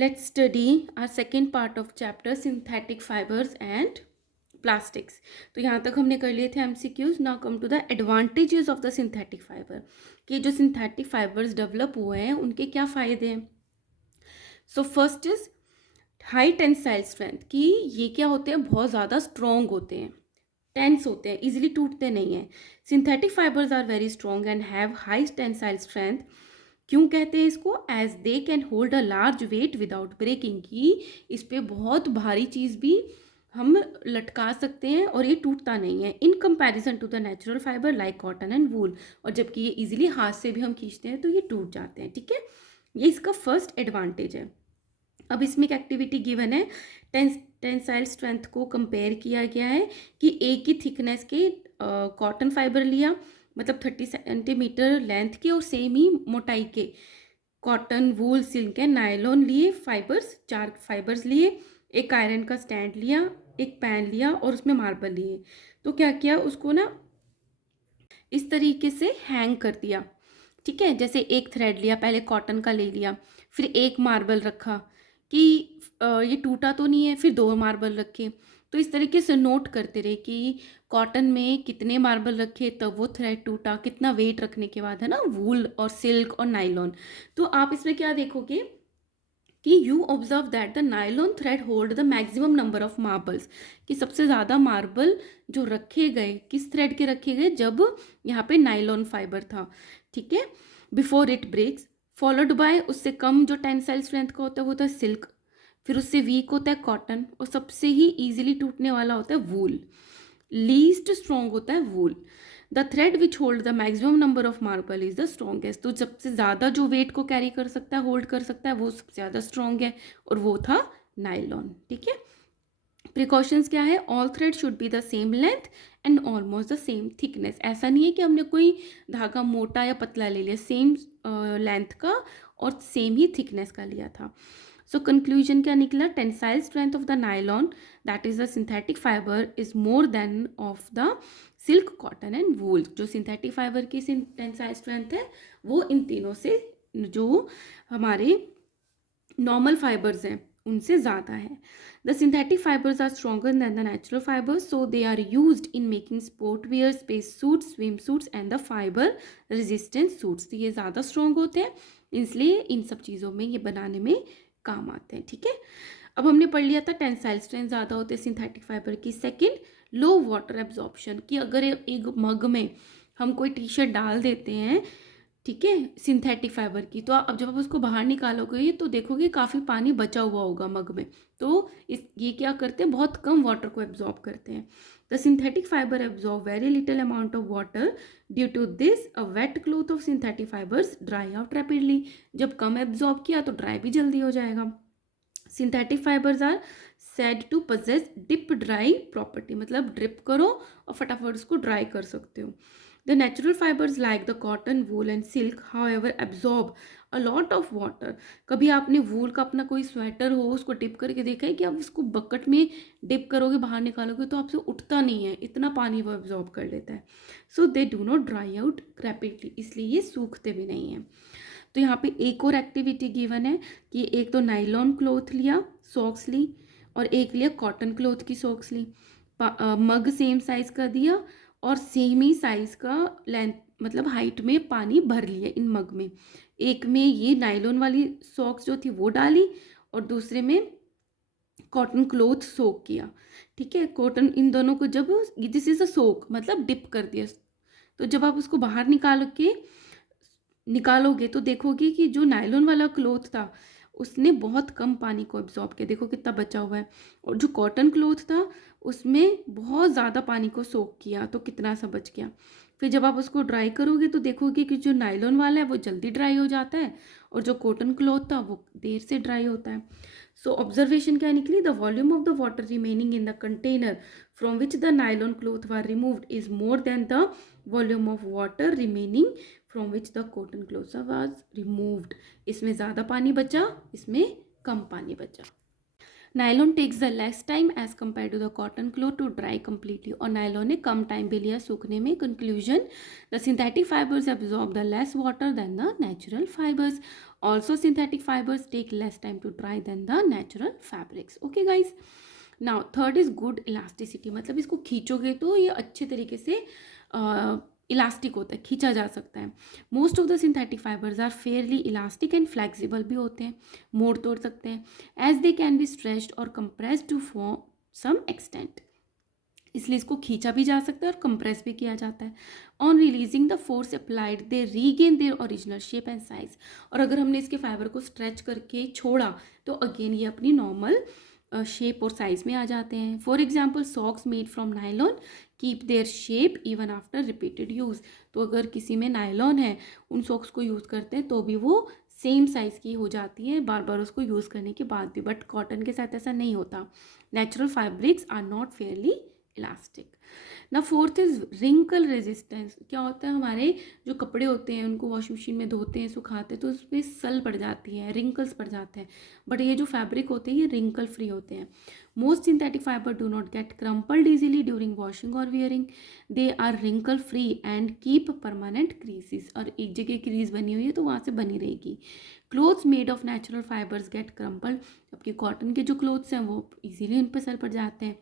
Let's study our second part of chapter synthetic fibers and plastics. तो यहाँ तक हमने कर लिए थे MCQs. Now come to the advantages of the synthetic fiber. कि जो synthetic fibers develop हुए हैं उनके क्या फ़ायदे हैं. So first is high tensile strength. कि ये क्या होते हैं, बहुत ज़्यादा strong होते हैं, टेंस होते हैं, इजीली टूटते नहीं हैं. Synthetic fibres are very strong and have high tensile strength. क्यों कहते हैं इसको? As they can hold a large weight without breaking. की इस पे बहुत भारी चीज़ भी हम लटका सकते हैं और ये टूटता नहीं है in comparison to the natural fibre like cotton and wool. और जबकि ये इजीली हाथ से भी हम खींचते हैं तो ये टूट जाते हैं. ठीक है, ये इसका फर्स्ट एडवांटेज है. अब इसमें एक एक्टिविटी गिवन है, टेंसाइल स्ट्रेंथ को कंपेयर किया गया है कि एक ही थिकनेस के कॉटन फाइबर लिया, मतलब 30 सेंटीमीटर लेंथ के और सेम ही मोटाई के cotton, wool, silk and nylon लिए फाइबर्स, 4 फाइबर्स लिए, एक आयरन का स्टैंड लिया, एक पैन लिया और उसमें मार्बल लिए. तो क्या किया, उसको ना इस तरीके से हैंग कर दिया. ठीक है, जैसे एक थ्रेड लिया, पहले कॉटन का ले लिया, फिर एक मार्बल रखा कि ये टूटा तो नहीं है, फिर 2 मार्बल रखे. तो इस तरीके से नोट करते रहे कि कॉटन में कितने मार्बल रखे तब वो थ्रेड टूटा, कितना वेट रखने के बाद, है ना, वूल और सिल्क और नायलॉन. तो आप इसमें क्या देखोगे कि you observe that the nylon thread hold the maximum number of marbles. कि सबसे ज़्यादा मार्बल जो रखे गए किस थ्रेड के रखे गए, जब यहाँ पे नायलॉन फाइबर था. ठीक है, before it breaks. Followed by उससे कम जो टेंसाइल स्ट्रेंथ का होता है वो होता है सिल्क, फिर उससे वीक होता है कॉटन, और सबसे ही ईजिली टूटने वाला होता है वूल. लीस्ट स्ट्रॉन्ग होता है wool. The thread which hold the maximum number of marble is the strongest. तो सबसे ज़्यादा जो वेट को कैरी कर सकता है, होल्ड कर सकता है, वो सबसे ज़्यादा स्ट्रॉन्ग है और वो था नायलॉन. ठीक है, प्रिकॉशंस क्या है, all thread should be the same length and almost the same thickness. ऐसा नहीं है कि हमने कोई धागा मोटा या पतला ले लिया, सेम लेंथ का और सेम ही थिकनेस का लिया था. सो कंक्लूजन क्या निकला, tensile strength of the nylon that is the synthetic fibre is more then of the silk, cotton and वूल. जो सिंथेटिक फाइबर की टेंसाइल स्ट्रेंथ है वो इन तीनों से, जो हमारे नॉर्मल फाइबर्स हैं, उनसे ज़्यादा है. The synthetic fibres are stronger than the natural fibres, so they are used in making sport wear, space suits, swim suits and the fibre resistance suits. तो ये ज़्यादा स्ट्रॉन्ग होते हैं, इसलिए इन सब चीज़ों में ये बनाने में काम आते हैं. ठीक है, अब हमने पढ़ लिया था टेंसाइल स्ट्रेंथ ज़्यादा होते हैं सिंथेटिक फाइबर की. सेकेंड, लो वाटर एब्जॉर्प्शन. कि अगर एक मग में हम कोई टी शर्ट डाल देते हैं, ठीक है, सिंथेटिक फाइबर की, तो अब जब आप उसको बाहर निकालोगे तो देखोगे काफ़ी पानी बचा हुआ होगा मग में. तो ये क्या करते हैं, बहुत कम वाटर को एब्जॉर्ब करते हैं. The synthetic fibre absorb very little amount of water. Due to this a wet cloth of synthetic fibres dry out rapidly. जब कम एब्जॉर्ब किया तो ड्राई भी जल्दी हो जाएगा. Synthetic fibres are said to possess drip dry property. मतलब drip करो और फटाफट उसको ड्राई कर सकते हो. The natural fibers like the cotton, wool and silk, however, absorb a lot of water. कभी आपने वूल का अपना कोई स्वेटर हो, उसको डिप करके देखा है कि आप उसको बकेट में डिप करोगे, बाहर निकालोगे तो आपसे उठता नहीं है, इतना पानी वो एब्जॉर्ब कर लेता है. So they do not dry out rapidly, इसलिए ये सूखते भी नहीं हैं. तो यहाँ पे एक और एक्टिविटी गिवन है कि एक तो नाइलॉन क्लॉथ लिया, सॉक्स ली, और एक लिया कॉटन क्लॉथ की सॉक्स ली. मग सेम साइज़ का दिया और सेम ही साइज़ का लेंथ, मतलब हाइट में पानी भर लिया इन मग में. एक में ये नायलॉन वाली सॉक्स जो थी वो डाली और दूसरे में कॉटन क्लॉथ सोक किया. ठीक है, कॉटन, इन दोनों को जब, दिस इज़ अ सोक मतलब डिप कर दिया. तो जब आप उसको बाहर निकालोगे तो देखोगे कि जो नायलॉन वाला क्लॉथ था उसने बहुत कम पानी को एब्जॉर्ब किया, देखो कितना बचा हुआ है. और जो कॉटन क्लॉथ था उसमें बहुत ज़्यादा पानी को सोक किया, तो कितना सा बच गया. फिर जब आप उसको ड्राई करोगे तो देखोगे कि जो नायलॉन वाला है वो जल्दी ड्राई हो जाता है और जो कॉटन क्लॉथ था वो देर से ड्राई होता है. सो ऑब्जर्वेशन क्या निकली, the volume of the water remaining in the container from which the nylon cloth were removed is more than the volume of water remaining from which the cotton cloth was removed. इसमें ज़्यादा पानी बचा, इसमें कम पानी बचा. Nylon takes the less time as compare to the cotton cloth to dry completely. और nylon ने कम टाइम भी लिया सूखने में. Conclusion, the synthetic fibres absorb the less water than the natural fibres. Also synthetic fibres take less time to dry than the natural fabrics. Okay guys. Now third is good elasticity, मतलब इसको खींचोगे तो ये अच्छे तरीके से elastic होता है, खींचा जा सकता है. Most of the synthetic fibres are fairly elastic and flexible भी होते हैं, मोड़ तोड़ सकते हैं, as they can be stretched और compressed to form some extent. इसलिए इसको खींचा भी जा सकता है और कंप्रेस भी किया जाता है. On releasing the force applied they regain their original shape and size. और अगर हमने इसके फाइबर को स्ट्रेच करके छोड़ा तो अगेन ये अपनी नॉर्मल शेप और साइज में आ जाते हैं. For example socks made from nylon keep their shape even after repeated use. तो अगर किसी में नायलॉन है, उन सॉक्स को यूज़ करते हैं तो भी वो सेम साइज़ की हो जाती है बार बार उसको यूज़ करने के बाद भी. बट कॉटन के साथ ऐसा नहीं होता. Natural fabrics are not fairly elastic. Now fourth is wrinkle resistance. क्या होता है, हमारे जो कपड़े होते हैं उनको वॉशिंग मशीन में धोते हैं, सुखाते हैं, तो उस पर सल पड़ जाती है, रिंकल्स पड़ जाते हैं. बट ये जो फैब्रिक होते हैं ये रिंकल फ्री होते हैं. Most synthetic fibre do not get crumpled easily during washing और wearing. They are wrinkle free and keep permanent creases. और एक जगह क्रीज बनी हुई है तो वहाँ से बनी रहेगी. Clothes made of natural fibres get crumpled. जबकि कॉटन के जो क्लोथ्स हैं वो इजीली उन पर सल पड़ जाते हैं,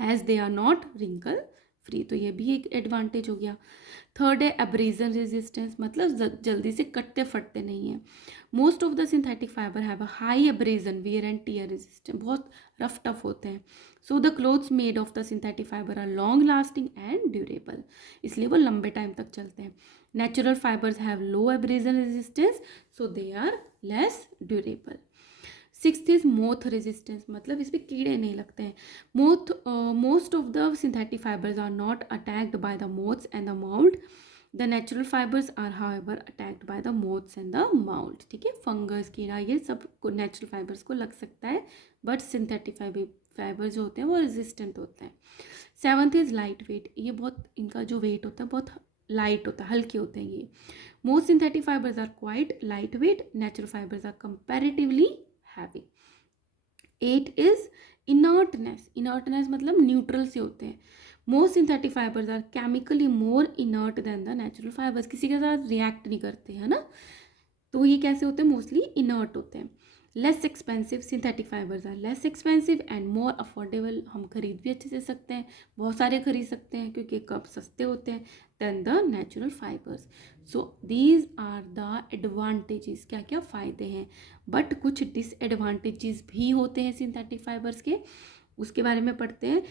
as they are not wrinkle free. तो ये भी एक एडवांटेज हो गया. थर्ड है एब्रेजन रेजिस्टेंस, मतलब जल्दी से कटते फटते नहीं है. Most of the synthetic fibre have a high abrasion wear and tear resistance. बहुत रफ टफ होते हैं. So the clothes made of the synthetic fibre are long lasting and durable. इसलिए वो लंबे टाइम तक चलते हैं. Natural fibres have low abrasion resistance, so they are less durable. Sixth is moth resistance, मतलब इस पर कीड़े नहीं लगते हैं. Most of the synthetic fibres are not attacked by the moths and the mould. The natural fibres are however attacked by the moths and the mould. ठीक है, fungus, कीड़ा, ये सब नेचुरल फाइबर्स को लग सकता है, बट सिंथेटिक फाइबर जो होते हैं वो रेजिस्टेंट होते हैं. Seventh is light weight. ये बहुत, इनका जो वेट होता है बहुत लाइट होता है, हल्के होते हैं ये. Most synthetic fibres are quite light weight. Natural fibres are comparatively heavy. 8 is inertness. Inertness मतलब न्यूट्रल से होते हैं. Most synthetic fibres are chemically more inert than the natural fibres. किसी के साथ रिएक्ट नहीं करते, है ना, तो ये कैसे होते हैं, मोस्टली इनर्ट होते हैं. Less expensive. Synthetic fibres are less expensive and more affordable. हम खरीद भी अच्छे से सकते हैं, बहुत सारे खरीद सकते हैं क्योंकि कप सस्ते होते हैं than the natural fibres. So these are the advantages. क्या क्या फ़ायदे हैं, बट कुछ डिसएडवांटेजेस भी होते हैं सिंथेटिक फाइबर्स के, उसके बारे में पढ़ते हैं.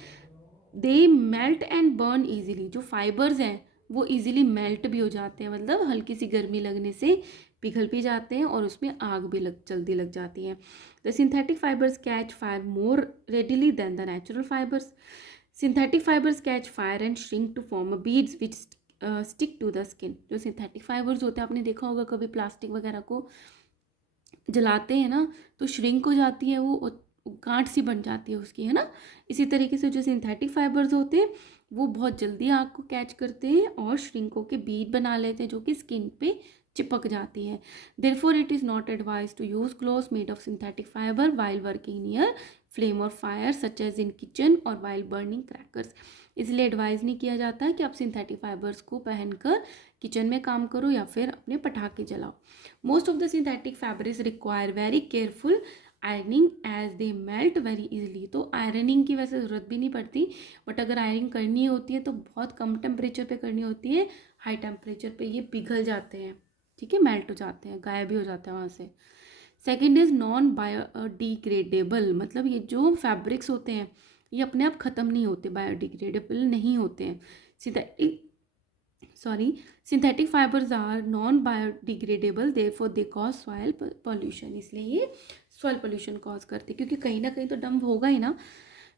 दे मेल्ट एंड बर्न ईजिली. जो फाइबर्स हैं वो ईजिली मेल्ट भी हो जाते हैं, मतलब हल्की सी गर्मी लगने से पिघल भी जाते हैं और उसमें आग भी जल्दी लग जाती है. The synthetic fibres catch fire more readily than the natural fibres. Synthetic fibres catch fire and shrink to form beads which stick to the skin. जो सिंथेटिक फाइबर्स होते हैं, आपने देखा होगा कभी प्लास्टिक वगैरह को जलाते हैं ना तो श्रिंक हो जाती है, वो गांठ सी बन जाती है उसकी, है ना. इसी तरीके से जो सिंथेटिक फाइबर्स होते हैं वो बहुत जल्दी आग को कैच करते हैं और श्रिंक होकर बीड बना लेते हैं जो कि स्किन पे चिपक जाती है. Therefore it is not advise to use clothes made of synthetic fibre while working near flame और fire such as in kitchen और वाइल बर्निंग क्रैकर्स. इसलिए एडवाइज नहीं किया जाता है कि आप सिंथेटिक फाइबर्स को पहनकर किचन में काम करो या फिर अपने पटाखे जलाओ. Most of the synthetic fabrics require very careful ironing as they melt very easily. तो आयरनिंग की वैसे ज़रूरत भी नहीं पड़ती, बट अगर आयरनिंग करनी होती है तो बहुत कम टेम्परेचर पे करनी होती है. हाई टेम्परेचर पे ये पिघल जाते हैं, ठीक है, मेल्ट हो जाते हैं, गायब भी हो जाते हैं वहाँ से. Second is non biodegradable. मतलब ये जो फैब्रिक्स होते हैं ये अपने आप ख़त्म नहीं होते, बायोडिग्रेडेबल नहीं होते हैं. Synthetic fibres are non biodegradable, therefore they cause soil pollution. इसलिए ये सॉइल पोल्यूशन कॉज करते हैं क्योंकि कहीं ना कहीं तो डंप होगा ही ना.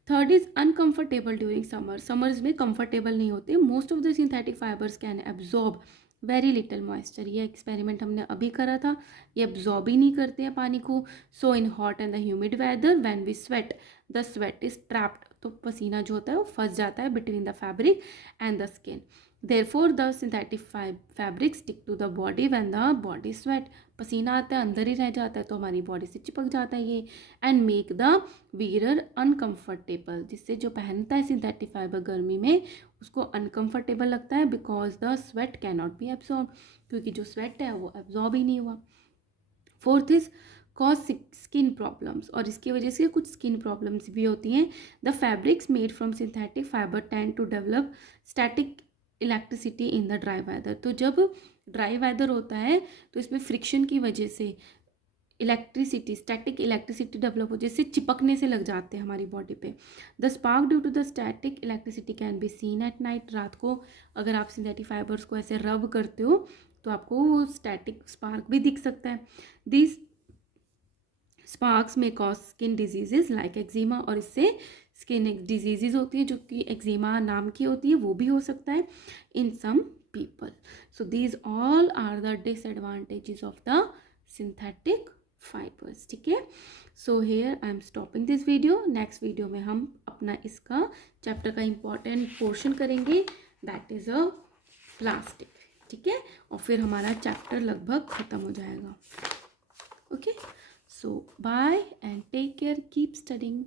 Third is uncomfortable during summer. Summers में कंफर्टेबल नहीं होते. Most of the synthetic fibres can absorb very little moisture. ये एक्सपेरिमेंट हमने अभी करा था, ये एब्जॉर्ब ही नहीं करते हैं पानी को. So in hot and the humid weather when we sweat the sweat is trapped. तो पसीना जो होता है वो फंस जाता है between the fabric and the skin. Therefore, the synthetic fabric stick to the body when the body sweat. पसीना आता है, अंदर ही रह जाता है तो हमारी बॉडी से चिपक जाता है ये. And make the wearer uncomfortable. जिससे जो पहनता है सिंथेटिक फाइबर गर्मी में उसको अनकम्फर्टेबल लगता है because the sweat can not be absorb. क्योंकि जो स्वेट है वो एब्जॉर्ब ही नहीं हुआ. Fourth is cause skin problems, और इसकी वजह से कुछ स्किन प्रॉब्लम्स भी होती हैं। The fabrics made from synthetic fibre tend to develop static electricity in the dry weather. तो जब ड्राई वेदर होता है तो इसमें फ्रिक्शन की वजह से इलेक्ट्रिसिटी, स्टैटिक इलेक्ट्रिसिटी डेवलप हो, जैसे चिपकने से लग जाते हैं हमारी बॉडी पे। The spark due to the static electricity can be seen at night. रात को अगर आप सिंथेटिक फाइबर्स को ऐसे रब करते हो तो आपको वो स्टैटिक स्पार्क भी दिख सकता है। दिस स्पार्क्स में cause skin diseases like eczema, और इससे स्किन डिजीजेज होती है जो कि एक्जिमा नाम की होती है, वो भी हो सकता है in some people. So these all are the disadvantages of the synthetic fibres. ठीक है, so here I am stopping this video. Next video में हम अपना इसका चैप्टर का इम्पॉर्टेंट पोर्शन करेंगे, दैट इज अ प्लास्टिक। ठीक है, और फिर हमारा चैप्टर लगभग ख़त्म हो जाएगा। Okay, so bye and take care, keep studying.